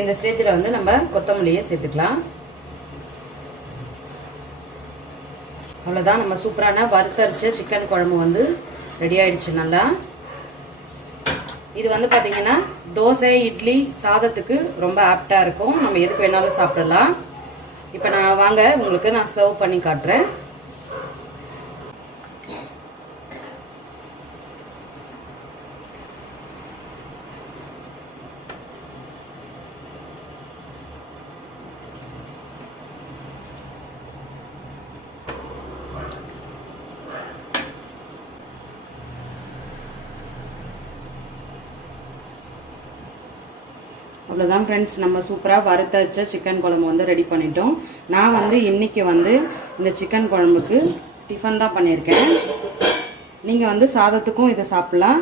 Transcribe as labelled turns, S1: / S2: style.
S1: இந்த ஸ்டேஜில் வந்து நம்ம கொத்தமல்லியை சேர்த்துக்கலாம். அவ்வளோதான் நம்ம சூப்பரான வறுத்தரிச்ச சிக்கன் குழம்பு வந்து ரெடி ஆயிடுச்சு நல்லா. இது வந்து பார்த்தீங்கன்னா தோசை இட்லி சாதத்துக்கு ரொம்ப ஆப்டாக இருக்கும். நம்ம எதுக்கு வேணாலும் சாப்பிடலாம். இப்போ நான் வாங்க உங்களுக்கு நான் சர்வ் பண்ணி காட்டுறேன். அவ்வளோதான் ஃப்ரெண்ட்ஸ் நம்ம சூப்பராக வறுத்த வச்ச சிக்கன் குழம்பு வந்து ரெடி பண்ணிட்டோம். நான் வந்து இன்றைக்கி வந்து இந்த சிக்கன் குழம்புக்கு டிஃபன் தான் பண்ணியிருக்கேன். நீங்கள் வந்து சாதத்துக்கும் இதை சாப்பிட்லாம்.